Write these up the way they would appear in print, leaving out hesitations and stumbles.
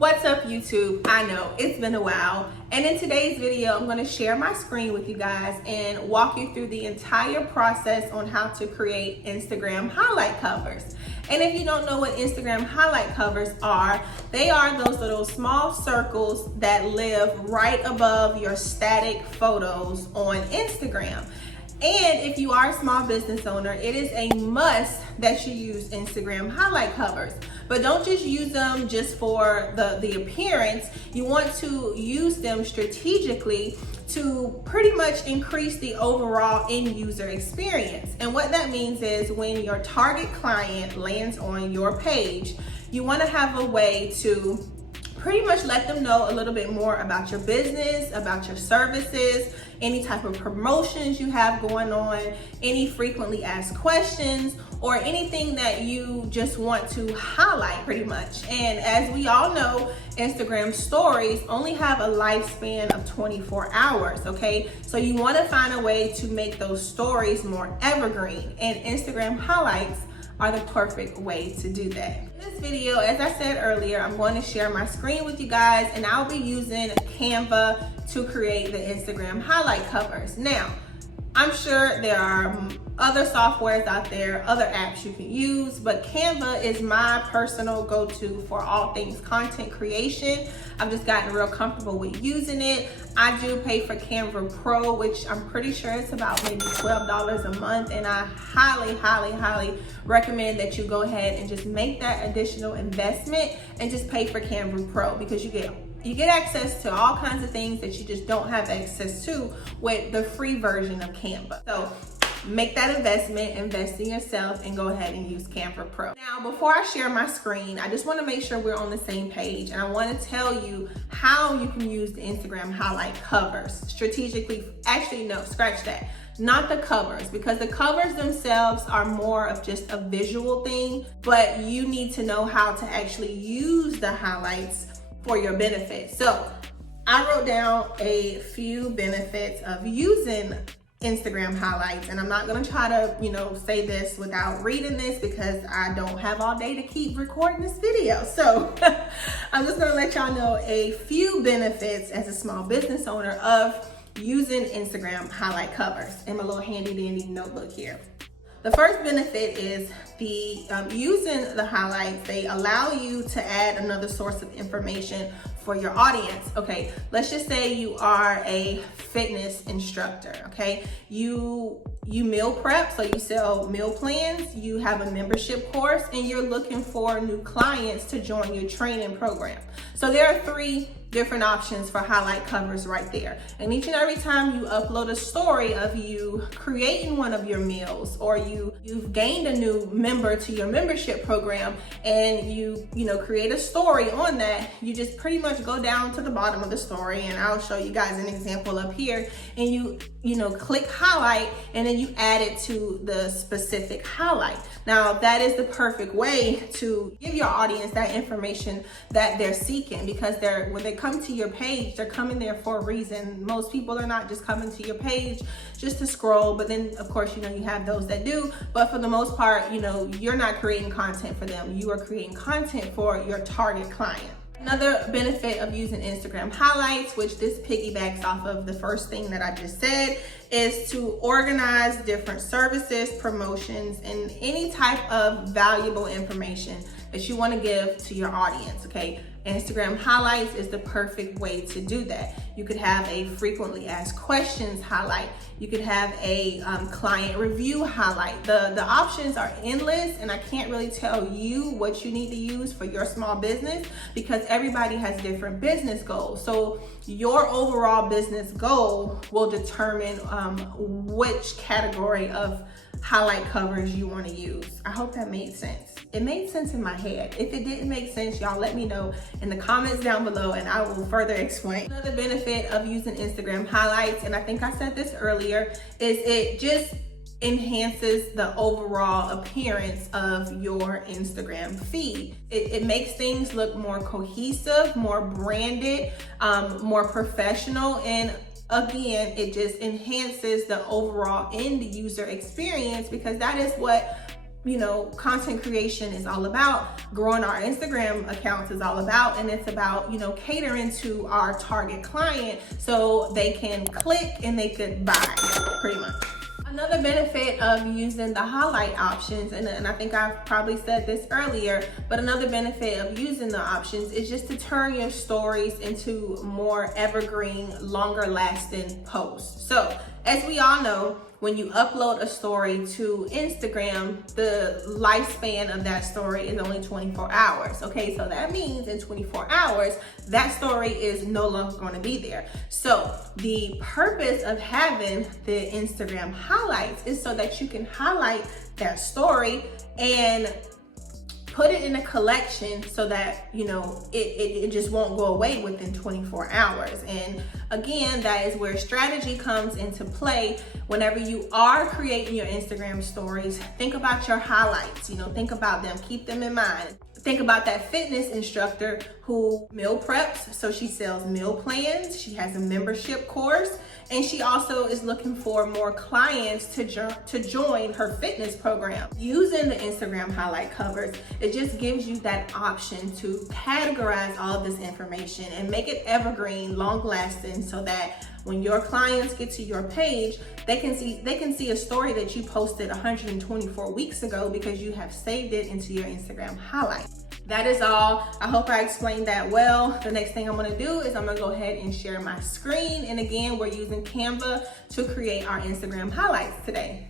What's up, YouTube? I know it's been a while, and in today's video I'm going to share my screen with you guys and walk you through the entire process on how to create Instagram highlight covers. And if you don't know what Instagram highlight covers are, they are those little small circles that live right above your static photos on Instagram. And if you are a small business owner, it is a must that you use Instagram highlight covers. But don't just use them just for the appearance. You want to use them strategically to pretty much increase the overall end user experience. And what that means is when your target client lands on your page, you want to have a way to pretty much let them know a little bit more about your business, about your services, any type of promotions you have going on, any frequently asked questions, or anything that you just want to highlight pretty much. And as we all know, Instagram stories only have a lifespan of 24 hours, okay? So you want to find a way to make those stories more evergreen, and Instagram highlights are the perfect way to do that. In this video, as I said earlier, I'm going to share my screen with you guys, and I'll be using Canva to create the Instagram highlight covers. Now, I'm sure there are other softwares out there, other apps you can use, but Canva is my personal go-to for all things content creation. I've just gotten real comfortable with using it. I do pay for Canva Pro, which I'm pretty sure it's about maybe $12 a month, and I highly recommend that you go ahead and just make that additional investment and just pay for Canva Pro, because you get access to all kinds of things that you just don't have access to with the free version of Canva. So make that investment, invest in yourself, and go ahead and use Canva Pro. Now, before I share my screen, I just want to make sure we're on the same page, and I want to tell you how you can use the Instagram highlight covers strategically. Actually, no, scratch that. Not the covers, because the covers themselves are more of just a visual thing, but you need to know how to actually use the highlights for your benefit. So I wrote down a few benefits of using Instagram highlights, and I'm not gonna try to, say this without reading this, because I don't have all day to keep recording this video. So I'm just gonna let y'all know a few benefits as a small business owner of using Instagram highlight covers in my little handy dandy notebook here. The first benefit is using the highlights. They allow you to add another source of information for your audience. Okay, let's just say you are a fitness instructor. Okay, you meal prep, so you sell meal plans, you have a membership course, and you're looking for new clients to join your training program. So there are 3 different options for highlight covers right there. And each and every time you upload a story of you creating one of your meals, or you've gained a new member to your membership program, and you create a story on that, you just pretty much go down to the bottom of the story, and I'll show you guys an example up here, and you click highlight, and then you add it to the specific highlight. Now, that is the perfect way to give your audience that information that they're seeking, because when they come to your page, they're coming there for a reason. Most people are not just coming to your page just to scroll, but then of course, you have those that do, but for the most part, you're not creating content for them. You are creating content for your target client. Another benefit of using Instagram highlights, which this piggybacks off of the first thing that I just said, is to organize different services, promotions, and any type of valuable information that you want to give to your audience. Okay, Instagram highlights is the perfect way to do that. You could have a frequently asked questions highlight. You could have a client review highlight. The options are endless, and I can't really tell you what you need to use for your small business, because everybody has different business goals. So your overall business goal will determine which category of highlight covers you want to use. I hope that made sense. It made sense in my head. If it didn't make sense, y'all let me know in the comments down below, and I will further explain. Another benefit of using Instagram highlights, and I think I said this earlier, is it just enhances the overall appearance of your Instagram feed. It makes things look more cohesive, more branded, more professional, and again, it just enhances the overall end user experience, because that is what content creation is all about, growing our Instagram accounts is all about, and it's about, catering to our target client so they can click and they could buy, pretty much. Another benefit of using the highlight options, and I think I've probably said this earlier, but another benefit of using the options is just to turn your stories into more evergreen, longer lasting posts. So as we all know, when you upload a story to Instagram, the lifespan of that story is only 24 hours. Okay, so that means in 24 hours, that story is no longer going to be there. So the purpose of having the Instagram highlights is so that you can highlight that story and put it in a collection so that it just won't go away within 24 hours. And again, that is where strategy comes into play. Whenever you are creating your Instagram stories, think about your highlights, think about them, keep them in mind. Think about that fitness instructor who meal preps, so she sells meal plans, she has a membership course, and she also is looking for more clients to join her fitness program. Using the Instagram highlight covers, it just gives you that option to categorize all of this information and make it evergreen, long lasting, so that when your clients get to your page, they can see a story that you posted 124 weeks ago because you have saved it into your Instagram highlights. That is all. I hope I explained that well. The next thing I'm gonna do is I'm gonna go ahead and share my screen. And again, we're using Canva to create our Instagram highlights today.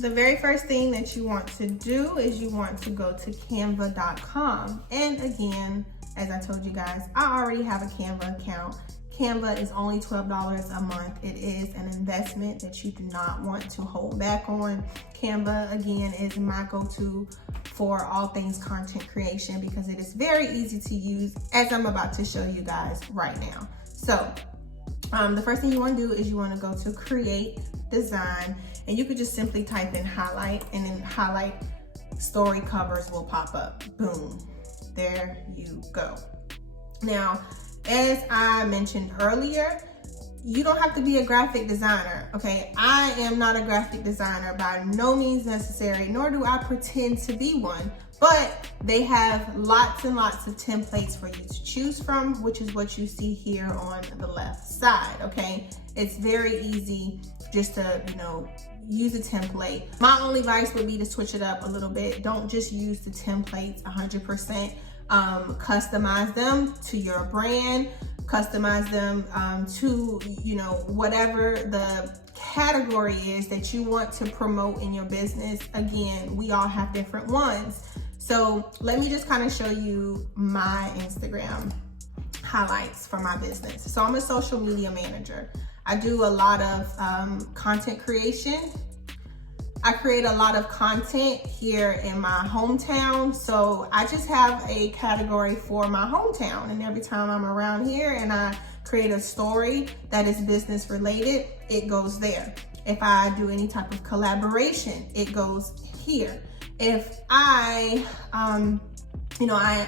The very first thing that you want to do is you want to go to canva.com. And again, as I told you guys, I already have a Canva account. Canva is only $12 a month. It is an investment that you do not want to hold back on. Canva, again, is my go-to for all things content creation because it is very easy to use, as I'm about to show you guys right now. So the first thing you want to do is you want to go to create design, and you could just simply type in highlight, and then highlight story covers will pop up. Boom, there you go. Now, as I mentioned earlier, you don't have to be a graphic designer, okay? I am not a graphic designer, by no means necessary, nor do I pretend to be one, but they have lots and lots of templates for you to choose from, which is what you see here on the left side, okay? It's very easy just to, use a template. My only advice would be to switch it up a little bit. Don't just use the templates 100%. Customize them to your brand, customize them to whatever the category is that you want to promote in your business. Again, we all have different ones. So let me just kind of show you my Instagram highlights for my business. So I'm a social media manager. I do a lot of content creation. I create a lot of content here in my hometown, so I just have a category for my hometown, and every time I'm around here and I create a story that is business related, it goes there. If I do any type of collaboration, it goes here. If I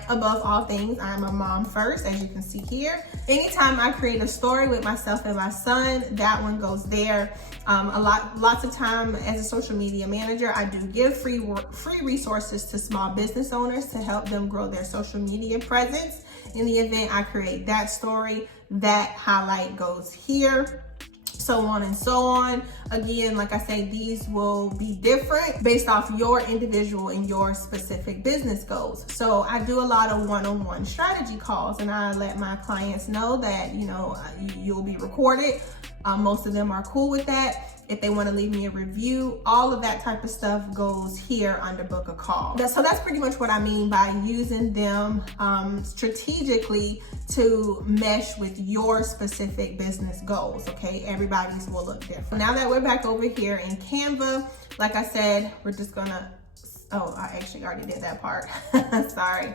above all things, I'm a mom first, as you can see here. Anytime I create a story with myself and my son, that one goes there. Lots of time as a social media manager, I do give free resources to small business owners to help them grow their social media presence. In the event I create that story, that highlight goes here. So on and so on. Again, like I say, these will be different based off your individual and your specific business goals. So I do a lot of one-on-one strategy calls, and I let my clients know that, you'll be recorded. Most of them are cool with that. If they want to leave me a review, all of that type of stuff goes here under book a call. So that's pretty much what I mean by using them strategically to mesh with your specific business goals, okay? Everybody's will look different. Now that we're back over here in Canva, like I said, we're just gonna, I actually already did that part, sorry.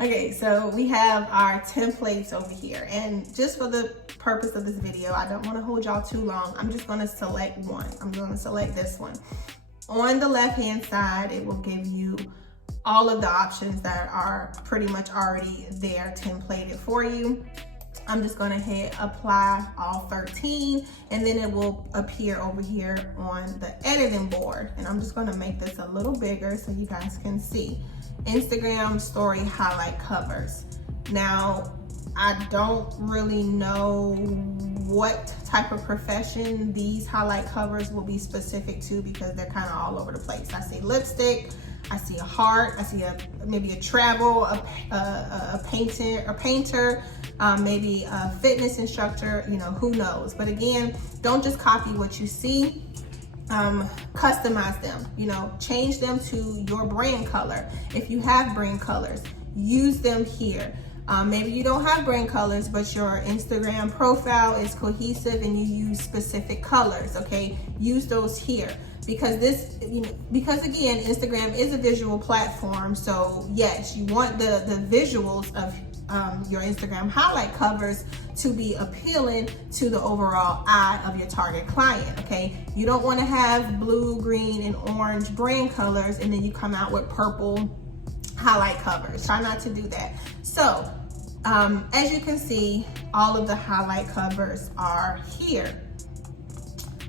Okay, so we have our templates over here, and just for the purpose of this video, I don't want to hold y'all too long. I'm just going to select one. I'm going to select this one. On the left hand side, it will give you all of the options that are pretty much already there templated for you. I'm just gonna hit apply all 13, and then it will appear over here on the editing board. And I'm just gonna make this a little bigger so you guys can see. Instagram story highlight covers. Now, I don't really know what type of profession these highlight covers will be specific to, because they're kind of all over the place. I see lipstick, I see a heart, I see maybe a travel, a painter, maybe a fitness instructor, you know, who knows. But again, don't just copy what you see. Customize them, you know, change them to your brand color. If you have brand colors, use them here. Maybe you don't have brand colors, but your Instagram profile is cohesive and you use specific colors, okay? Use those here. Because again, Instagram is a visual platform. So yes, you want the visuals of your Instagram highlight covers to be appealing to the overall eye of your target client, okay? You don't want to have blue, green, and orange brand colors and then you come out with purple highlight covers. Try not to do that. So as you can see, all of the highlight covers are here,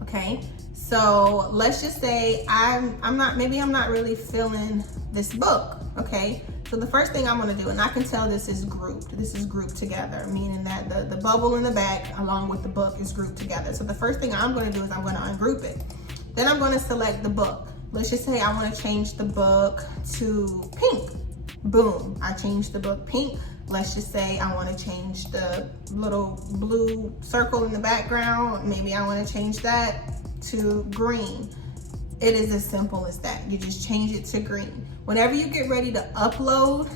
okay? So let's just say I'm not really feeling this book, okay? So the first thing I'm gonna do, and I can tell this is grouped together, meaning that the bubble in the back along with the book is grouped together. So the first thing I'm gonna do is I'm gonna ungroup it. Then I'm gonna select the book. Let's just say I wanna change the book to pink. Boom, I changed the book pink. Let's just say I wanna change the little blue circle in the background. Maybe I wanna change that to green. It is as simple as that. You just change it to green. Whenever you get ready to upload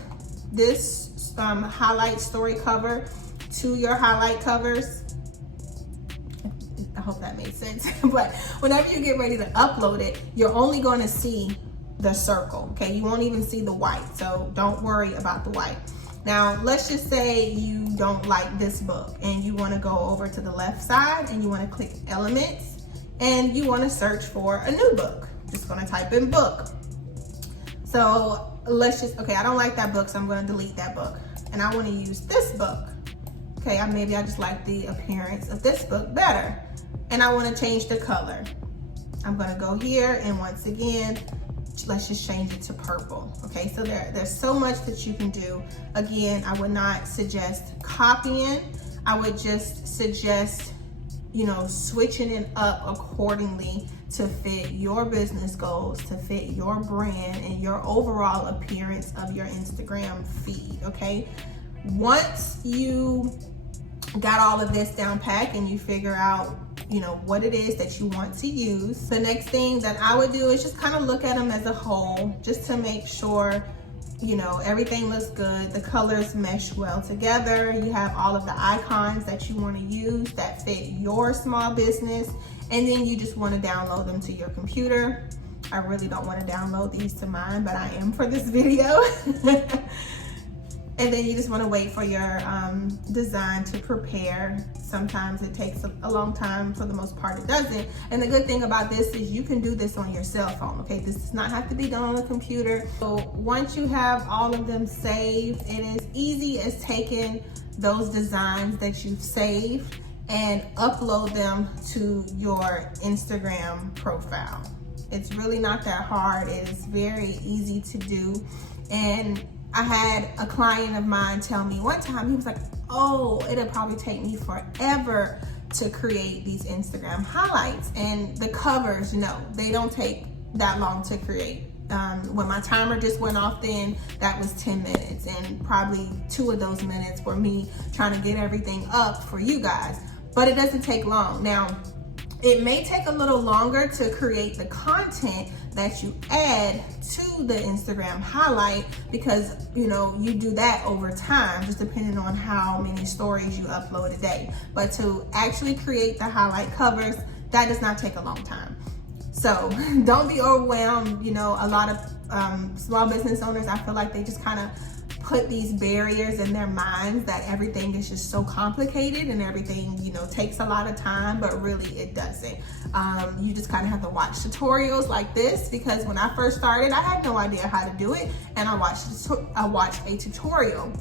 this highlight story cover to your highlight covers, I hope that made sense, but whenever you get ready to upload it, you're only gonna see the circle, okay? You won't even see the white, so don't worry about the white. Now, let's just say you don't like this book and you wanna go over to the left side and you wanna click elements and you wanna search for a new book. Just gonna type in book. So okay, I don't like that book, so I'm gonna delete that book. And I wanna use this book. Okay, maybe I just like the appearance of this book better. And I wanna change the color. I'm gonna go here and once again, let's just change it to purple. Okay, so there's so much that you can do. Again, I would not suggest copying. I would just suggest, you know, switching it up accordingly to fit your business goals, to fit your brand and your overall appearance of your Instagram feed, okay? Once you got all of this down pat and you figure out, you know, what it is that you want to use, the next thing that I would do is just kind of look at them as a whole, just to make sure, you know, everything looks good, the colors mesh well together, you have all of the icons that you want to use that fit your small business, and then you just want to download them to your computer. I really don't want to download these to mine, but I am for this video. And then you just want to wait for your design to prepare. Sometimes it takes a long time, for the most part it doesn't. And the good thing about this is you can do this on your cell phone, okay? This does not have to be done on a computer. So once you have all of them saved, it is easy as taking those designs that you've saved and upload them to your Instagram profile. It's really not that hard. It is very easy to do. And I had a client of mine tell me one time, he was like, oh, it'll probably take me forever to create these Instagram highlights. And the covers, no, they don't take that long to create. When my timer just went off then, that was 10 minutes. And probably 2 of those minutes were me trying to get everything up for you guys. But it doesn't take long. Now, it may take a little longer to create the content that you add to the Instagram highlight because, you know, you do that over time, just depending on how many stories you upload a day. But to actually create the highlight covers, that does not take a long time. So don't be overwhelmed. You know, a lot of small business owners, I feel like they just kind of put these barriers in their minds that everything is just so complicated and everything, you know, takes a lot of time, but really it doesn't. You just kind of have to watch tutorials like this, because when I first started, I had no idea how to do it, and I watched a tutorial.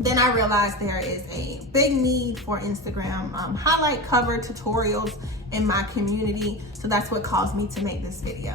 then I realized there is a big need for Instagram highlight cover tutorials in my community. So that's what caused me to make this video.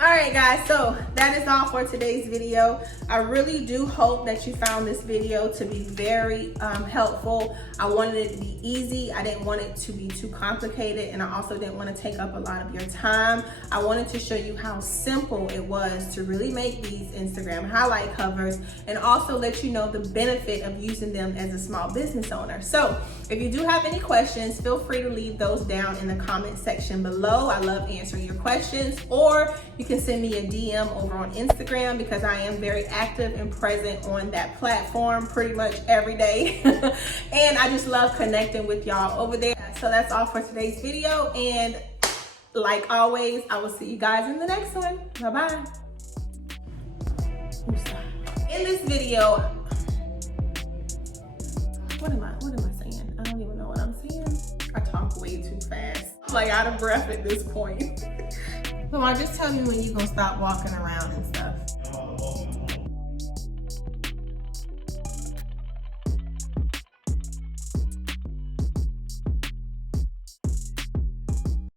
All right guys, so that is all for today's video. I really do hope that you found this video to be very helpful. I wanted it to be easy. I didn't want it to be too complicated, and I also didn't want to take up a lot of your time. I wanted to show you how simple it was to really make these Instagram highlight covers, and also let you know the benefit of using them as a small business owner. So if you do have any questions, feel free to leave those down in the comment section below. I love answering your questions, or you can send me a DM over on Instagram, because I am very active and present on that platform pretty much every day. And I just love connecting with y'all over there. So that's all for today's video, and like always, I will see you guys in the next one. Bye-bye. In this video, what am I saying? I don't even know what I'm saying. I talk way too fast. I'm like out of breath at this point. So just tell me when you're gonna stop walking around and